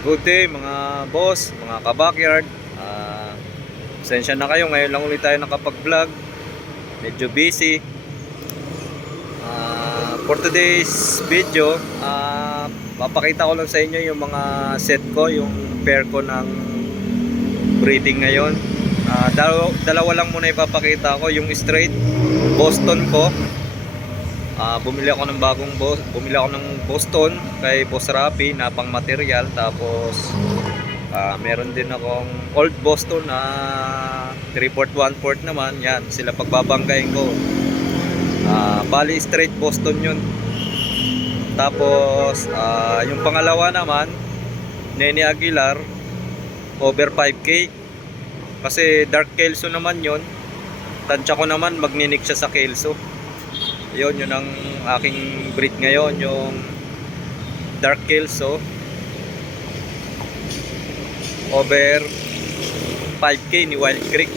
Good day mga boss, mga ka-backyard. Pasensya na kayo, ngayon lang ulit tayo nakapag-vlog. Medyo busy. For today's video, papakita ko lang sa inyo yung mga set ko, yung pair ko ng breeding ngayon. Dalawa lang muna ipapakita ko, yung straight Boston ko. Bumili ako ng Boston kay Boss Rapi na pang material, tapos meron din akong old Boston na 3/4 1/4 naman. Yan, sila pagbabanggain ko. Bali straight Boston yun. Tapos yung pangalawa naman, Nene Aguilar, over 5K. Kasi dark Kelso naman yun. Tansya ko naman magninik siya sa Kelso. Yun ang aking breed ngayon, yung dark Kelso, over 5K ni Wild Creek.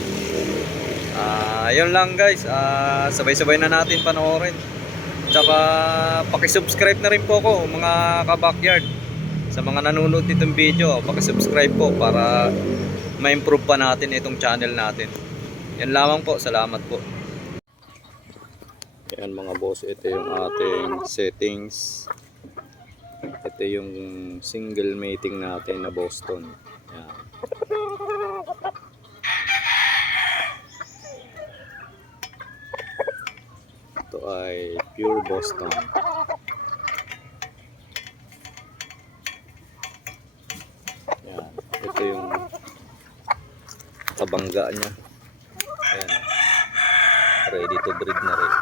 Yun lang guys, sabay-sabay na natin panoorin. Tsaka pakisubscribe na rin po ko mga ka-backyard. Sa mga nanonood nitong video, pakisubscribe po para ma-improve pa natin itong channel natin. Yan lamang po, salamat po. Yan mga boss, ito yung ating settings. Ito yung single mating natin na Boston. Yan. Ito ay pure Boston. Yan. Ito yung kabangga niya. Ayan. Ready to breed na rin.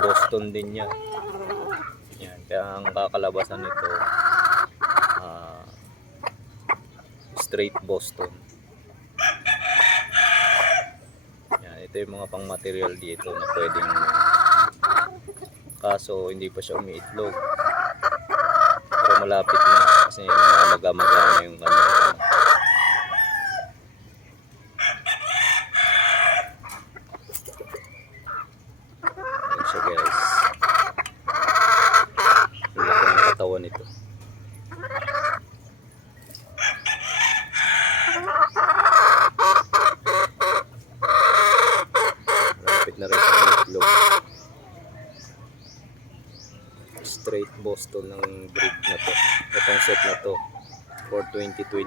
Boston din niya. Yan. Kaya ang kakalabasan nito straight Boston. Yan. Ito yung mga pang material dito na pwedeng, kaso hindi pa siya umiitlog. Pero malapit na kasi maga-maga na yung siya guys. Laki ng katawan nito. Malapit na rin sa itlog. Straight Boston ng breed na to. Itong set na to for 2024.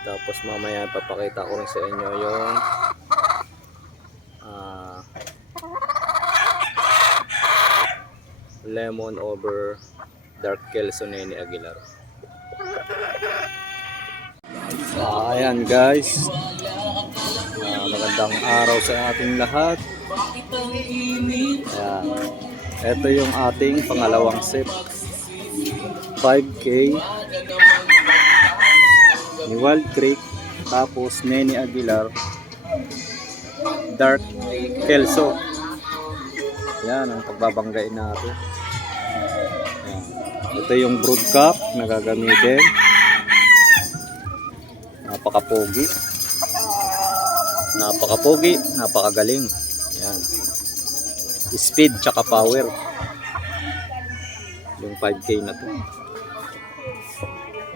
Tapos mamaya papakita ko rin sa inyo yung lemon over dark Kelso Nene Aguilar. Ayan guys, magandang araw sa ating lahat. Ayan. Ito yung ating pangalawang set, 5K ni Wild Creek, tapos Nene Aguilar dark Kelso. Yan ang pagbabanggain natin. Yan. Ito yung brood cup na gagamitin. Napakapogi, napakagaling. Yan, speed tsaka power yung 5K na to.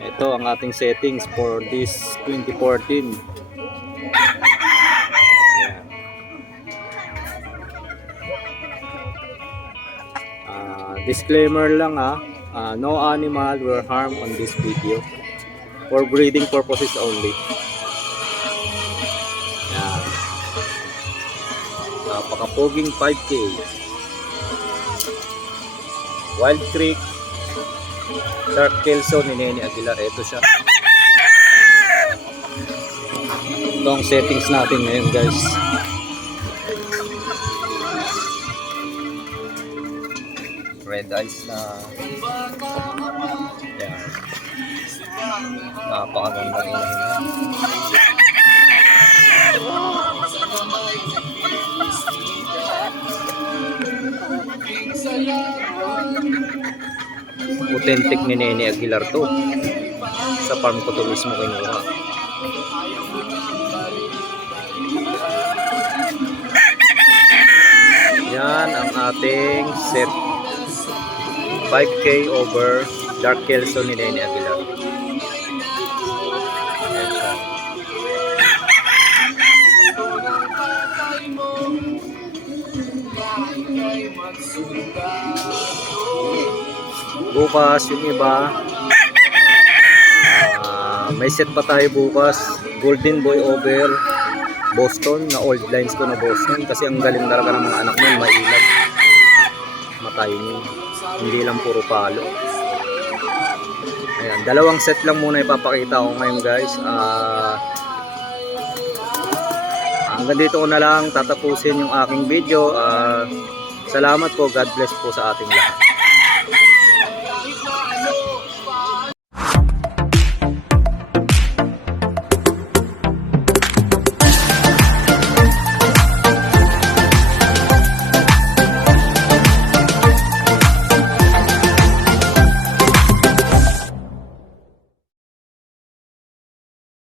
Ito ang ating settings for this 2014. Disclaimer lang no animal were harmed on this video, for breeding purposes only. Yan. Napakapoging 5K Wild Creek dark Kelso ni Nene Aguilar. Ito siya. Ito ang settings natin ngayon guys. Red eyes na. Yan. Napakagandang inahin. Authentic ni Nene Aguilar to. Sa farm ko to mismo kinuha. Yan ang ating set. 5K over Dark Kelso ni Nene Aguilar. Ayan siya. Bukas yung iba, may set pa tayo bukas. Golden Boy over Boston, na old lines ko na Boston, kasi ang galing talaga ng mga anak nun, mailag, matayin, hindi lang puro palo. Ayan, dalawang set lang muna ipapakita ko ngayon guys. Hanggang dito ko na lang tatapusin yung aking video. Salamat po, God bless po sa ating lahat.